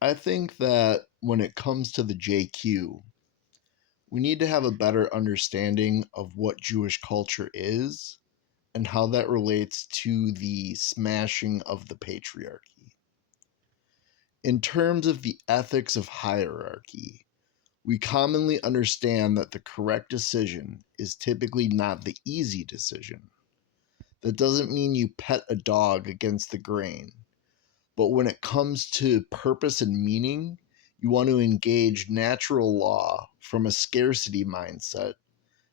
I think that when it comes to the JQ, we need to have a better understanding of what Jewish culture is and how that relates to the smashing of the patriarchy. In terms of the ethics of hierarchy, we commonly understand that the correct decision is typically not the easy decision. That doesn't mean you pet a dog against the grain, but when it comes to purpose and meaning, you want to engage natural law from a scarcity mindset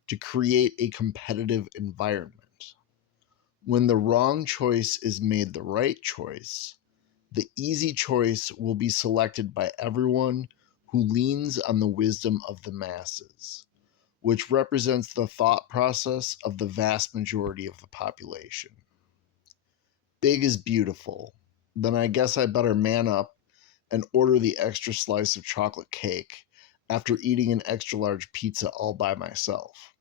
to create a competitive environment. When the wrong choice is made the right choice, the easy choice will be selected by everyone who leans on the wisdom of the masses, which represents the thought process of the vast majority of the population. Big is beautiful. Then I guess I better man up and order the extra slice of chocolate cake after eating an extra large pizza all by myself.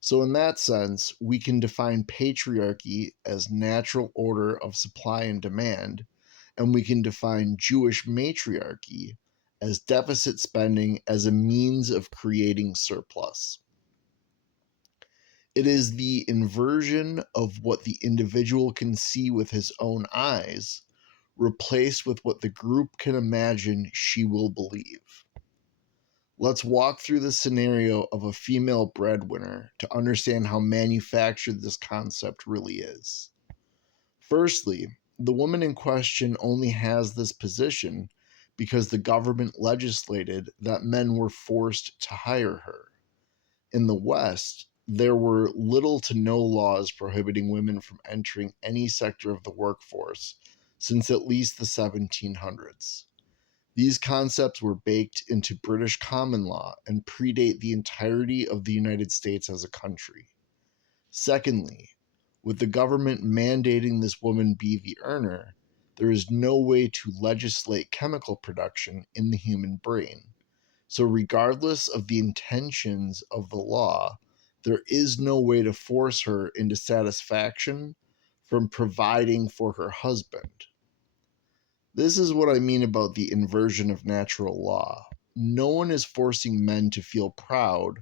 So, in that sense, we can define patriarchy as natural order of supply and demand, and we can define Jewish matriarchy as deficit spending as a means of creating surplus. It is the inversion of what the individual can see with his own eyes, replaced with what the group can imagine she will believe. Let's walk through the scenario of a female breadwinner to understand how manufactured this concept really is. Firstly, the woman in question only has this position because the government legislated that men were forced to hire her. In the West, there were little to no laws prohibiting women from entering any sector of the workforce since at least the 1700s. These concepts were baked into British common law and predate the entirety of the United States as a country. Secondly, with the government mandating this woman be the earner, there is no way to legislate chemical production in the human brain. So, regardless of the intentions of the law, there is no way to force her into satisfaction from providing for her husband. This is what I mean about the inversion of natural law. No one is forcing men to feel proud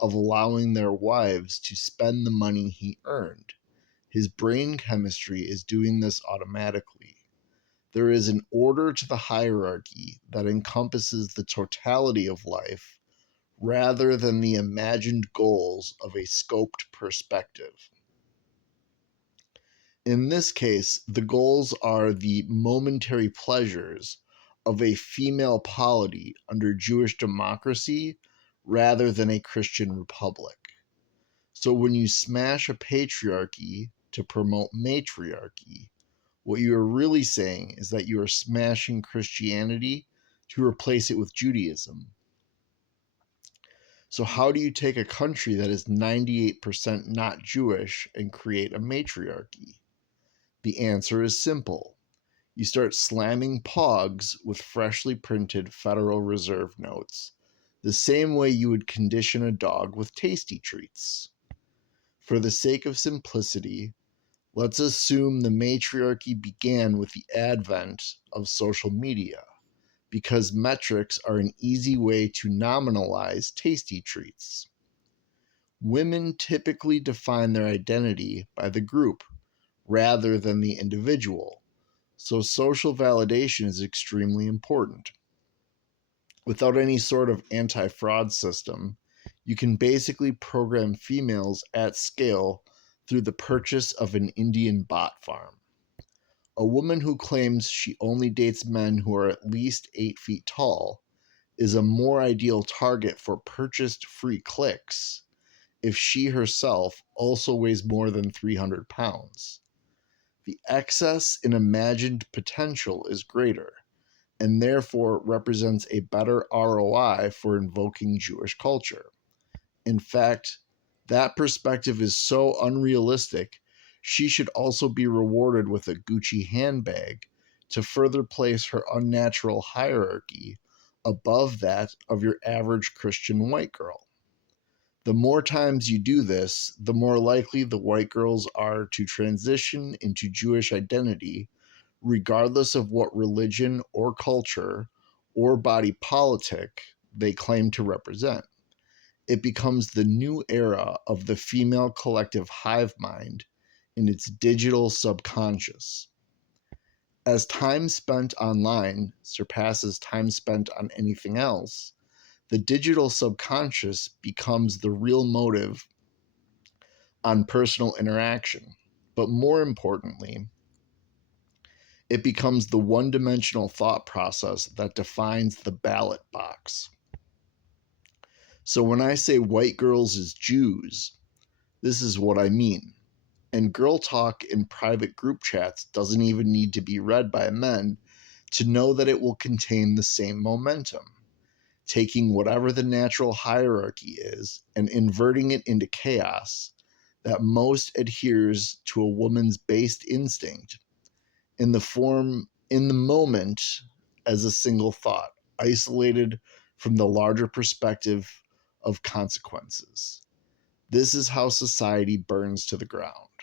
of allowing their wives to spend the money he earned. His brain chemistry is doing this automatically. There is an order to the hierarchy that encompasses the totality of life rather than the imagined goals of a scoped perspective. In this case, the goals are the momentary pleasures of a female polity under Jewish democracy rather than a Christian republic. So when you smash a patriarchy to promote matriarchy, what you are really saying is that you are smashing Christianity to replace it with Judaism. So, how do you take a country that is 98% not Jewish and create a matriarchy? The answer is simple. You start slamming pogs with freshly printed Federal Reserve notes, the same way you would condition a dog with tasty treats. For the sake of simplicity, let's assume the matriarchy began with the advent of social media, because metrics are an easy way to nominalize tasty treats. Women typically define their identity by the group rather than the individual, so social validation is extremely important. Without any sort of anti fraud system, you can basically program females at scale through the purchase of an Indian bot farm. A woman who claims she only dates men who are at least 8 feet tall is a more ideal target for purchased free clicks if she herself also weighs more than 300 pounds. The excess in imagined potential is greater, and therefore represents a better ROI for invoking Jewish culture. In fact, that perspective is so unrealistic, she should also be rewarded with a Gucci handbag to further place her unnatural hierarchy above that of your average Christian white girl. The more times you do this, the more likely the white girls are to transition into Jewish identity regardless of what religion or culture or body politic they claim to represent. It becomes the new era of the female collective hive mind in its digital subconscious. As time spent online surpasses time spent on anything else, the digital subconscious becomes the real motive on personal interaction. But more importantly, it becomes the one dimensional thought process that defines the ballot box. So when I say white girls is Jews, this is what I mean. And girl talk in private group chats doesn't even need to be read by men to know that it will contain the same momentum, taking whatever the natural hierarchy is and inverting it into chaos that most adheres to a woman's based instinct in the moment as a single thought, isolated from the larger perspective of consequences. This is how society burns to the ground.